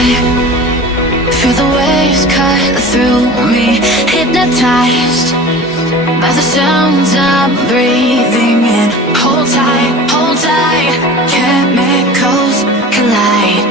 Feel the waves cut through me, hypnotized by the sounds I'm breathing in. Hold tight, chemicals collide.